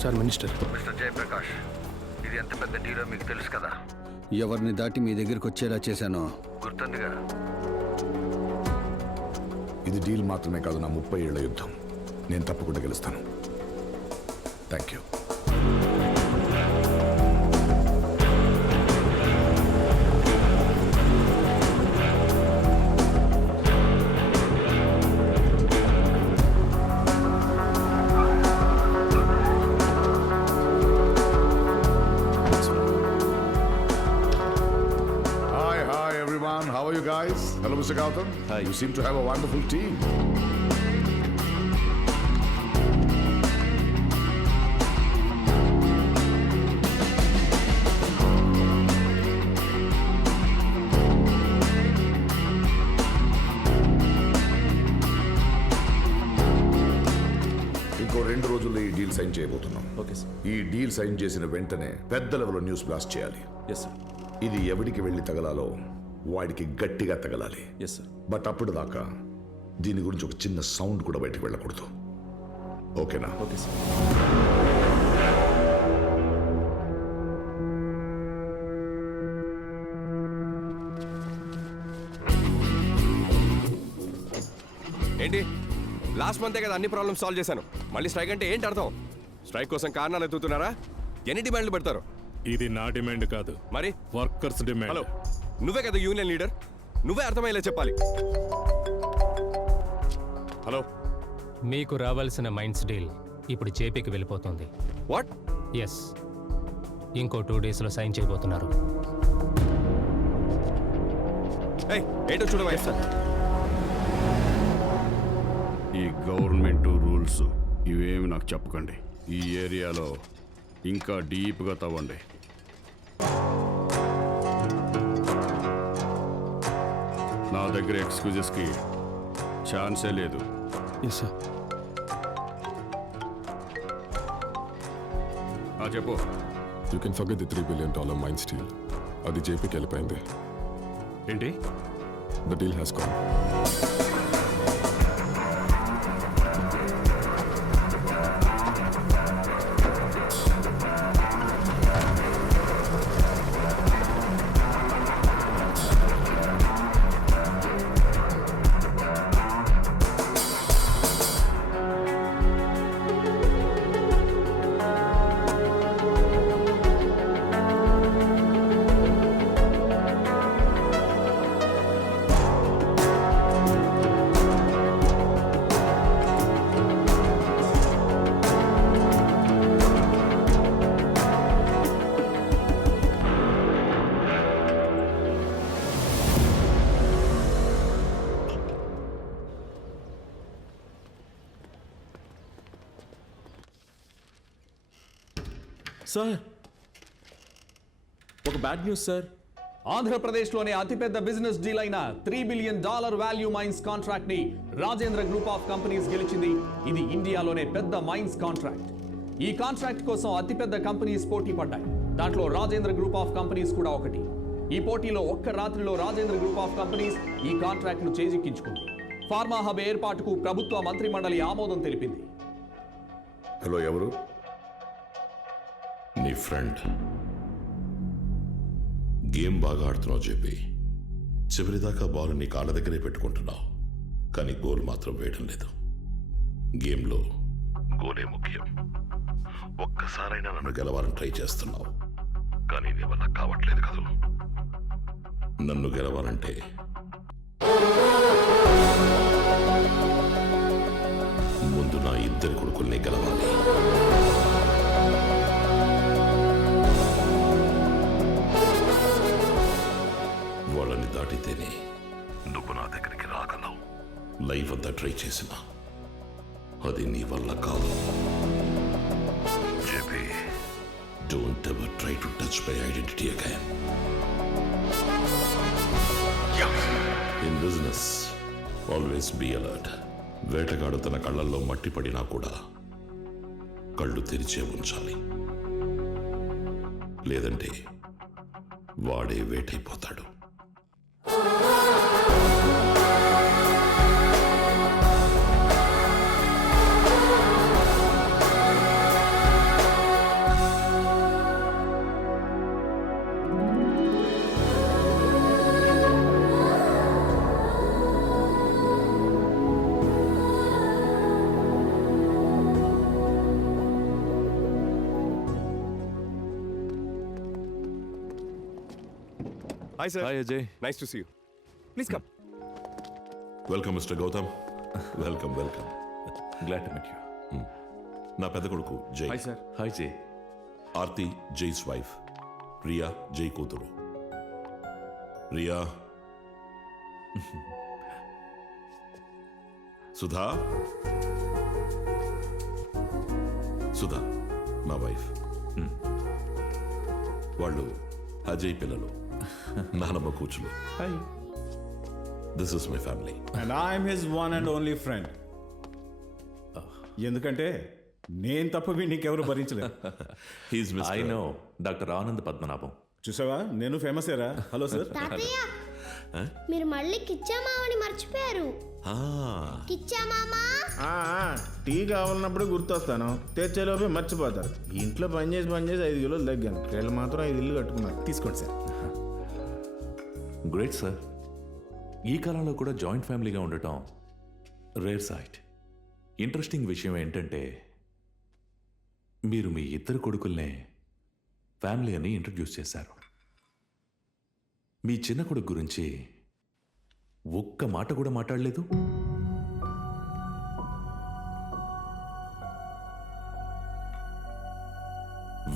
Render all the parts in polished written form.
Sir minister. Mister Jayaprakash, ఇది ఎంత పెద్ద డీలో మీకు తెలుసు కదా. ఎవరిని దాటి మీ దగ్గరికి వచ్చేలా చేశానో గుర్తుందిగా. ఇది డీల్ మాత్రమే కాదు, నా 30 ఏళ్ల యుద్ధం. నేను తప్పకుండా గెలుస్తాను. Thank you. How are you guys? Hello, Mr. Gautam. Hi. You seem to have a wonderful team. ఇంకో 2 రోజుల్లో ఈ డీల్ సైన్ చేయబోతున్నాం. Okay sir. ఈ డీల్ సైన్ చేసిన వెంటనే పెద్ద లెవెల్లో న్యూస్ బ్లాస్ట్ చేయాలి. Yes sir. ఇది ఎవడికి వెళ్ళి తగలాలో వాడికి గట్టిగా తగలాలి. Yes sir. బట్ అప్పుడు దాకా దీని గురించి ఒక చిన్న సౌండ్ కూడా బయటకు వెళ్ళకూడదు. ఓకేనా? Okay sir. ఏంటి లాస్ట్ మంతే కదా అన్ని ప్రాబ్లమ్స్ సాల్వ్ చేశాను. మళ్ళీ స్ట్రైక్ అంటే ఏంటి అర్థం? స్ట్రైక్ కోసం కారణాలు ఎత్తుతున్నారా? ఎన్ని డిమాండ్లు పెడతారు? ఇది నా డిమాండ్ కాదు, మరి వర్కర్స్ డిమాండ్. హలో, నువ్వే కదా యూనియన్ లీడర్, నువ్వే అర్థమయ్యేలా చెప్పాలి. హలో, మీకు రావాల్సిన మైన్స్ డీల్ ఇప్పుడు జేపీకి వెళ్ళిపోతుంది. వాట్? ఎస్, ఇంకో 2 డేస్లో సైన్ చేయబోతున్నారు. ఏయ్, ఏంటో చూడవా సార్. ఈ గవర్నమెంట్ రూల్స్ ఇవేమి నాకు చెప్పకండి. ఈ ఏరియాలో ఇంకా డీప్గా తవ్వండి. నా దగ్గర ఎక్స్క్యూజెస్కి ఛాన్సే లేదు. Yes sir. చెప్పు. You can forget the $3 billion mines deal. అది జేపీకి వెళ్ళిపోయింది. ఏంటి? The deal has gone. Sir, ఒక బ్యాడ్ న్యూస్ సార్. ఆంధ్రప్రదేశ్లోనే అతిపెద్ద బిజినెస్ డీల్ అయిన $3 billion వాల్యూ మైన్స్ కాంట్రాక్ట్ ని రాజేంద్ర గ్రూప్ ఆఫ్ కంపెనీస్ గెలిచింది. ఇది ఇండియాలోనే పెద్ద మైన్స్ కాంట్రాక్ట్. ఈ కాంట్రాక్ట్ కోసం అతిపెద్ద కంపెనీస్ పోటీ పడ్డాయి. దాంట్లో రాజేంద్ర గ్రూప్ ఆఫ్ కంపెనీస్ కూడా ఒకటి. ఈ పోటీలో ఒక్క రాత్రిలో రాజేంద్ర గ్రూప్ ఆఫ్ కంపెనీస్ ఈ కాంట్రాక్ట్ ను చేజిక్కించుకుంది. ఫార్మా హబ్ ఏర్పాటుకు ప్రభుత్వ మంత్రి మండలి ఆమోదం తెలిపింది. హలో, ఎవరు? నీ ఫ్రెండ్. గేమ్ బాగా ఆడుతున్నావు జేపీ. చివరిదాకా బాల్ నీ కాళ్ళ దగ్గరే పెట్టుకుంటున్నావు, కానీ గోల్ మాత్రం వేయడం లేదు. గేమ్లో గోలే ముఖ్యం. ఒక్కసారైనా నన్ను గెలవాలని ట్రై చేస్తున్నావు, కానీ నీ వల్ల కావట్లేదు కదా. నన్ను గెలవాలంటే ముందు నా 2 కొడుకుల్ని గెలవాలి. వాళ్ళని దాటితేనే నువ్వు నా దగ్గరికి రాగలవు. లైఫ్ అంతా ట్రై చేసినా అది నీ వల్ల కాదు. JP, Don't ever try to touch my identity again. In business, always be alert. వేటగాడు తన కళ్ళల్లో మట్టి పడినా కూడా కళ్ళు తెరిచే ఉంచాలి, లేదంటే వాడే వేటైపోతాడు. Hi, sir. Hi, Ajay. Nice to see you. Please come. Welcome mister Gautam. Welcome. Glad to meet you. నా పెద్ద కొడుకు జై. Hi, sir. Hi, Jay. Aarti జైస్ వైఫ్. రియా జై కూతురు. రియా. సుధా మా వైఫ్. వాళ్ళు అజయ్ పిల్లలు, నానమ్మ కూచులు. Hi. This is my family. And I'm his one and only friend. ఎందుకంటే నేను తప్ప నీకెవరు భరించలేదు. He's I know. Dr. Anand Padmanabham. చూసావా, నేను ఫేమస్ ఏరా. Hello sir. తాతయ్య మీరు మళ్ళీ కిచ్చామామని మర్చిపోయారు. కిచ్చామామా టీ కావాలన్నప్పుడు గుర్తొస్తాను, తెచ్చేలోపే మర్చిపోతారు. ఇంట్లో పని చేసి 5 కిలోలు తగ్గాను. వీళ్ళు మాత్రం 5 ఇల్లు కట్టుకున్నారు. తీసుకోండి సార్. Great sir. ఈ కాలంలో కూడా జాయింట్ ఫ్యామిలీగా ఉండటం రేర్ సైట్. ఇంట్రెస్టింగ్ విషయం ఏంటంటే మీరు మీ ఇద్దరు కొడుకుల్నే ఫ్యామిలీ అని ఇంట్రడ్యూస్ చేశారు. మీ చిన్న కొడుకు గురించి ఒక్క మాట కూడా మాట్లాడలేదు.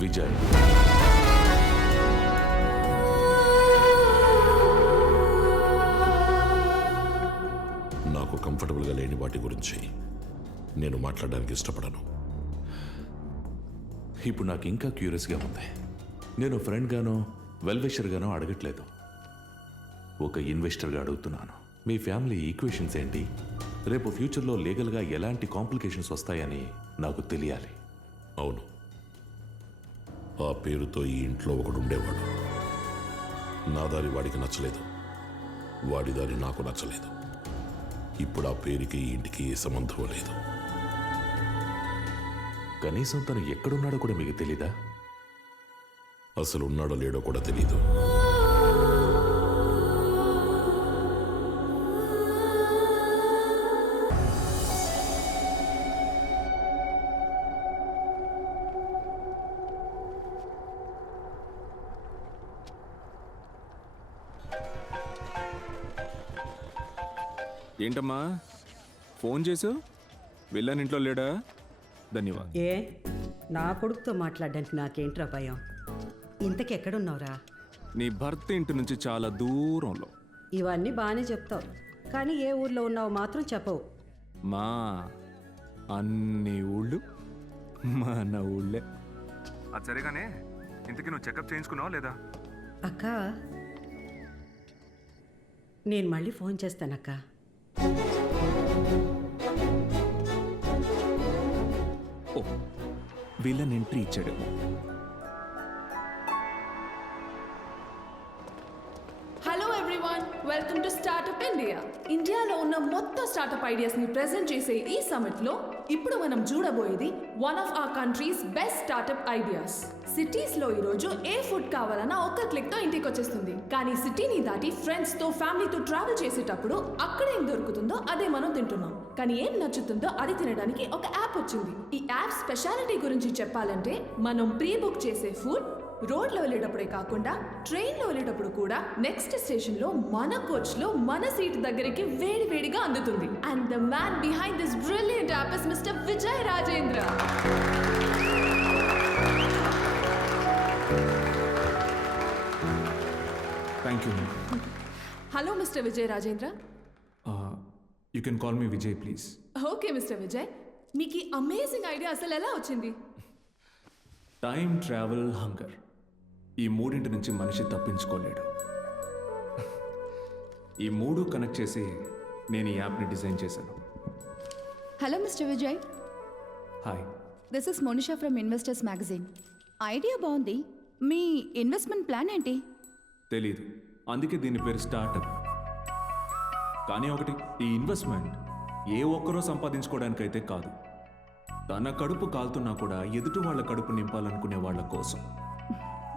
విజయ్. నాకు కంఫర్టబుల్గా లేని వాటి గురించి నేను మాట్లాడడానికి ఇష్టపడను. ఇప్పుడు నాకు ఇంకా క్యూరియస్గా ఉంది. నేను ఫ్రెండ్గానో వెల్విషర్గానో అడగట్లేదు, ఒక ఇన్వెస్టర్గా అడుగుతున్నాను. మీ ఫ్యామిలీ ఈక్వేషన్స్ ఏంటి? రేపు ఫ్యూచర్లో లీగల్గా ఎలాంటి కాంప్లికేషన్స్ వస్తాయని నాకు తెలియాలి. అవును, ఆ పేరుతో ఈ ఇంట్లో ఒకడు ఉండేవాడు. నా దారి వాడికి నచ్చలేదు, వాడి దారి నాకు నచ్చలేదు. ఇప్పుడు ఆ పేరుకి ఈ ఇంటికి ఏ సంబంధం లేదు. కనీసం తను ఎక్కడున్నాడో కూడా మీకు తెలీదా? అసలు ఉన్నాడో లేడో కూడా తెలీదు. ఏంటమ్మా ఫోన్ చేసావు? వెళ్ళాను, ఇంట్లో లేడా? ధన్యవాద్. ఏ నా కొడుకుతో మాట్లాడడానికి నాకేంట్రా భయం? ఇంతకెక్కడున్నావురా? నీ భర్త ఇంటి నుంచి చాలా దూరంలో. ఇవన్నీ బాగానే చెప్తావు, కానీ ఏ ఊర్లో ఉన్నావు మాత్రం చెప్పవు. మా అన్ని ఊళ్ళు మన ఊళ్ళే. అది సరేగానే, ఇంతకీ నువ్వు చెకప్ చేయించుకున్నావా లేదా? అక్క, నేను మళ్ళీ ఫోన్ చేస్తానక్క. ఓ, విలన్ ఎంట్రీ ఇచ్చాడు. Hello everyone, welcome to startup India. ఇండియాలో ఉన్న మొత్తం స్టార్టప్ ఐడియాస్ ని ప్రెజెంట్ చేసే ఈ సమిట్ లో ఇప్పుడు మనం చూడబోయేది one of our countries best startup ideas. Cities లో ఈ రోజు ఏ ఫుడ్ కావాలన్నా ఒక్క క్లిక్ తో ఇంటికి వచ్చేస్తుంది. కానీ సిటీని దాటి ఫ్రెండ్స్ తో ఫ్యామిలీతో ట్రావెల్ చేసేటప్పుడు అక్కడ ఏం దొరుకుతుందో అదే మనం తింటున్నాం. కానీ ఏం నచ్చుతుందో అది తినడానికి ఒక యాప్ వచ్చింది. ఈ యాప్ స్పెషాలిటీ గురించి చెప్పాలంటే మనం ప్రీ బుక్ చేసే ఫుడ్ రోడ్లో వెళ్ళేటప్పుడే కాకుండా ట్రైన్లో వెళ్ళేటప్పుడు కూడా నెక్స్ట్ స్టేషన్ లో మన కోచ్ లో మన సీట్ దగ్గరికి వేడివేడిగా అందుతుంది. And the man behind this brilliant app is mister Vijay Rajendra. Thank you. Hello mister Vijay Rajendra. You can call me Vijay please. Okay mister Vijay, మీకు ఈ అమేజింగ్ ఐడియా అసలు ఎలా వచ్చింది? టైం ట్రావెల్ హంగర్ ఈ మూడింటి నుంచి మనిషి తప్పించుకోలేడు. ఈ మూడు కనెక్ట్ చేసి నేను ఈ యాప్ని డిజైన్ చేశాను. Hello mister Vijay, hi. This is Monisha from investors magazine. Idea బాగుంది. మీ ఇన్వెస్ట్మెంట్ ప్లాన్ ఏంటి? తెలీదు, అందుకే దీని పేరు స్టార్టప్. కానీ ఒకటి, ఈ ఇన్వెస్ట్మెంట్ ఏ ఒక్కరో సంపాదించుకోవడానికైతే కాదు, తన కడుపు కాలుతున్నా కూడా ఎదుటి వాళ్ళ కడుపు నింపాలనుకునే వాళ్ళ కోసం.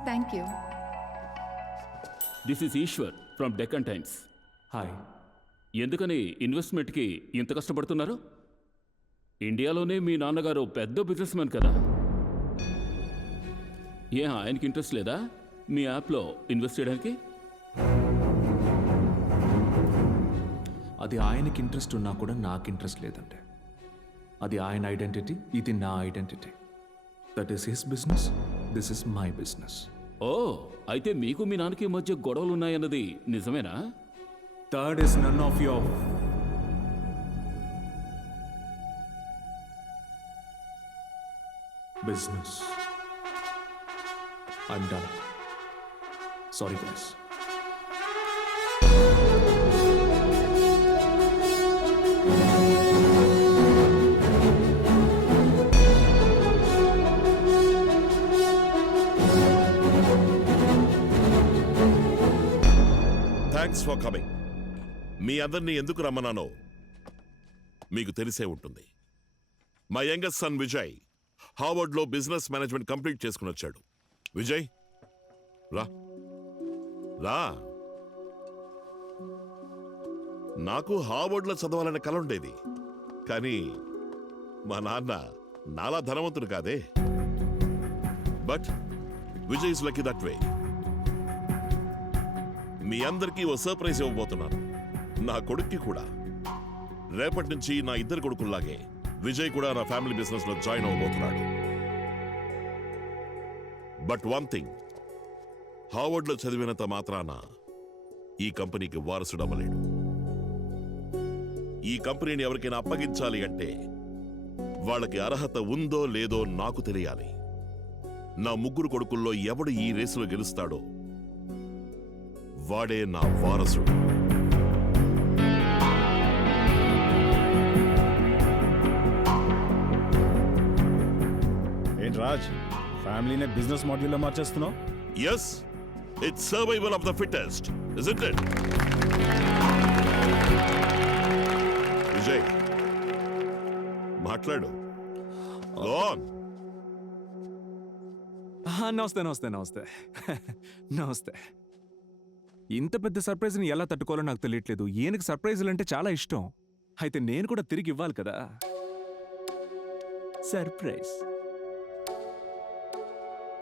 Thank you. This is Eshwar from Deccan Times. Hi. ఎందుకని ఇన్వెస్ట్మెంట్కి ఇంత కష్టపడుతున్నారు? ఇండియాలోనే మీ నాన్నగారు పెద్ద బిజినెస్ మ్యాన్ కదా. ఆయనకి ఇంట్రెస్ట్ లేదా మీ యాప్లో ఇన్వెస్ట్ చేయడానికి? అది ఆయనకి ఇంట్రెస్ట్ ఉన్నా కూడా నాకు ఇంట్రెస్ట్ లేదంటే. అది ఆయన ఐడెంటిటీ, ఇది నా identity. That is his business, this is my business. ఓ, అయితే మీకు మీ నాన్నకి మధ్య గొడవలు ఉన్నాయన్నది నిజమేనా? థర్డ్ is none of your business. I'm done. Sorry guys. Thanks for coming. మీ అందరినీ ఎందుకు రమ్మన్నానో మీకు తెలిసే ఉంటుంది. మా యంగెస్ట్ సన్ విజయ్ హార్వర్డ్లో బిజినెస్ మేనేజ్మెంట్ కంప్లీట్ చేసుకుని వచ్చాడు. విజయ్ రా రా. నాకు హార్వర్డ్లో చదవాలనే కల ఉండేది, కానీ మా నాన్న నాలా ధనవంతుడు కాదే. But Vijay is lucky that way. మీ అందరికీ ఓ సర్ప్రైజ్ ఇవ్వబోతున్నాను. నా కొడుక్కి కూడా. రేపటి నుంచి నా ఇద్దరు కొడుకుల్లాగే విజయ్ కూడా నా ఫ్యామిలీ బిజినెస్ లో జాయిన్ అవ్వబోతున్నాడు. బట్ వన్ థింగ్, హార్వర్డ్ లో చదివినంత మాత్రాన ఈ కంపెనీకి వారసుడు అవ్వలేడు. ఈ కంపెనీని ఎవరికైనా అప్పగించాలి అంటే వాళ్ళకి అర్హత ఉందో లేదో నాకు తెలియాలి. నా ముగ్గురు కొడుకుల్లో ఎవడు ఈ రేసులో గెలుస్తాడో వాడే నా వారసుడు. ఏంటి రాజ్, ఫ్యామిలీనే బిజినెస్ మాడ్యూల్లో మార్చేస్తున్నావు? Yes, it's survival of the fittest, isn't it? Vijay మాట్లాడు. Go on. నమస్తే నమస్తే నమస్తే నమస్తే. ఇంత పెద్ద సర్ప్రైజ్ని ఎలా తట్టుకోవాలో నాకు తెలియట్లేదు. ఈయనకి సర్ప్రైజులు అంటే చాలా ఇష్టం. అయితే నేను కూడా తిరిగి ఇవ్వాలి కదా సర్ప్రైజ్.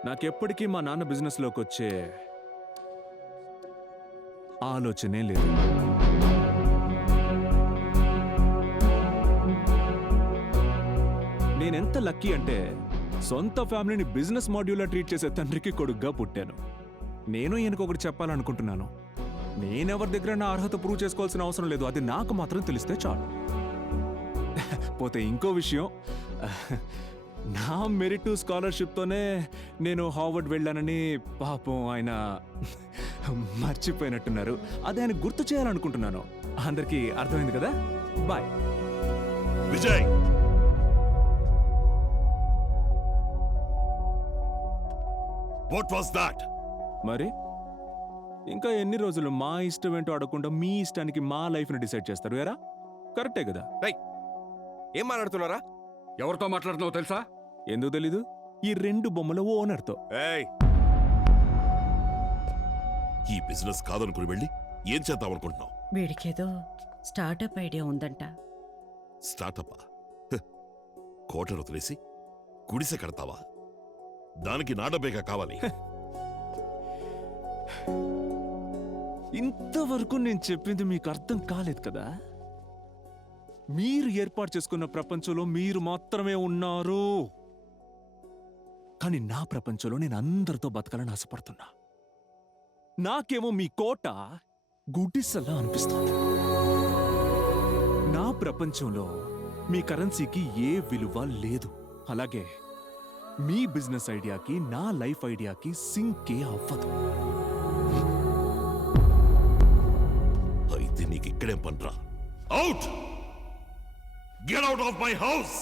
నాకెప్పటికీ మా నాన్న బిజినెస్లోకి వచ్చే ఆలోచనే లేదు. నేనెంత లక్కీ అంటే సొంత ఫ్యామిలీని బిజినెస్ మాడ్యూల్లో ట్రీట్ చేసే తండ్రికి కొడుగ్గా పుట్టాను. నేను ఈయనకు ఒకటి చెప్పాలనుకుంటున్నాను. నేనెవరి దగ్గర నా అర్హత ప్రూవ్ చేసుకోవాల్సిన అవసరం లేదు, అది నాకు మాత్రం తెలిస్తే చాలు. పోతే ఇంకో విషయం, నా మెరిట్ స్కాలర్షిప్తోనే నేను హార్వర్డ్ వెళ్ళానని పాపం ఆయన మర్చిపోయినట్టున్నారు. అది ఆయన గుర్తు చేయాలనుకుంటున్నాను. అందరికీ అర్థమైంది కదా? Bye. Vijay, what was that? మరి ఇంకా ఎన్ని రోజులు మా ఇష్టం ఏంటో అడగకుండా మీ ఇష్టానికి మా లైఫ్ని డిసైడ్ చేస్తారు? ఎరా కరెక్టే కదా? ఏం మాట్లాడుతున్నారా? ఎవరితో మాట్లాడుతున్నావు తెలుసా? ఎందుకు తెలీదు? ఈ రెండు బొమ్మల ఓనర్తో. ఈ బిజినెస్ కాదనుకుని వెళ్ళి ఏం చేద్దాం అనుకుంటున్నావు? వీడికేదో స్టార్టప్ ఐడియా ఉందంట. స్టార్టప్? కోటను వదిలేసి గుడిసె కడతావా? దానికి నాడబేగా కావాలి. ఇంతవరకు నేను చెప్పింది మీకు అర్థం కాలేదు కదా? మీరు ఏర్పాటు చేసుకున్న ప్రపంచంలో మీరు మాత్రమే ఉన్నారు. కానీ నా ప్రపంచంలో నేను అందరితో బతకాలని ఆశపడుతున్నా. నాకేమో మీ కోట గుడిసెలా అనిపిస్తుంది. నా ప్రపంచంలో మీ కరెన్సీకి ఏ విలువ లేదు. అలాగే మీ బిజినెస్ ఐడియాకి నా లైఫ్ ఐడియాకి సింకే అవ్వదు. అయితే నీకు ఇక్కడేం పనిరా? Out! Get out of my house!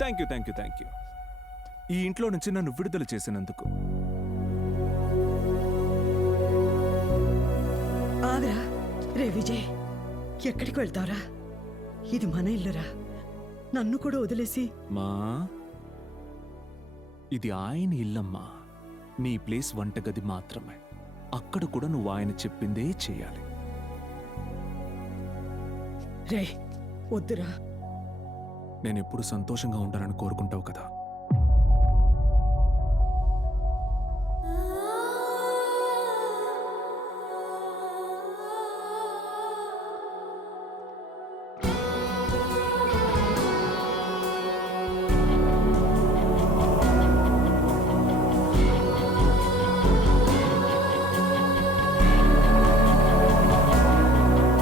Thank you. ఈ ఇంట్లో నుంచి నన్ను విడుదల చేసినందుకు. ఆగరా రే విజయ్, ఎక్కడికి వెళ్తావురా? ఇది మన ఇల్లురా, నన్ను కూడా వదిలేసి. మా ఇది ఆయన ఇల్లమ్మా. నీ ప్లేస్ వంటగది మాత్రమే. అక్కడ కూడా నువ్వు ఆయన చెప్పిందే చేయాలి. రే వద్దురా. నేను ఎప్పుడు సంతోషంగా ఉండాలని కోరుకుంటావు కదా.